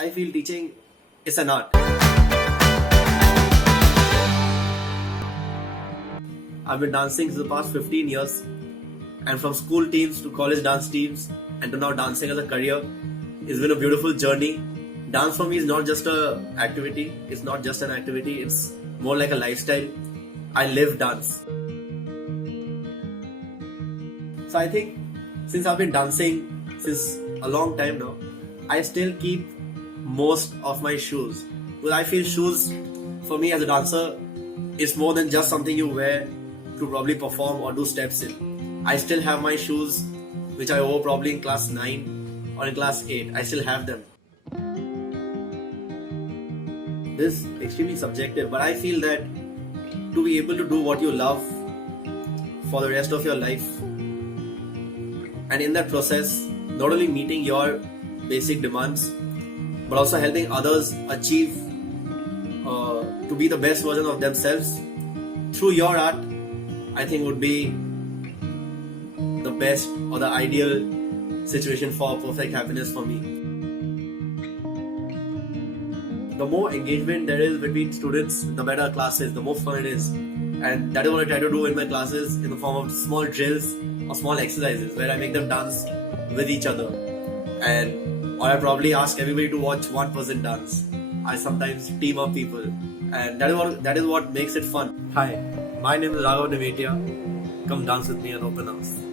I feel teaching is an art. I've been dancing for the past 15 years, and from school teams to college dance teams and to now dancing as a career, it's been a beautiful journey. Dance for me is not just an activity, it's not just an activity, it's more like a lifestyle. I live dance. So I think since I've been dancing since a long time now, I still keep most of my shoes. Because I feel shoes for me as a dancer is more than just something you wear to probably perform or do steps in. I still have my shoes which I wore probably in class 9 or in class 8. I still have them. This is extremely subjective, but I feel that to be able to do what you love for the rest of your life, and in that process not only meeting your basic demands but also helping others achieve to be the best version of themselves through your art, I think would be the best or the ideal situation for perfect happiness for me. The more engagement there is between students, the better class is, the more fun it is. And that is what I try to do in my classes in the form of small drills or small exercises where I make them dance with each other. Or I probably ask everybody to watch one person dance. I sometimes team up people, and that is what makes it fun. Hi, my name is Raghav. Come dance with me at Openhouse.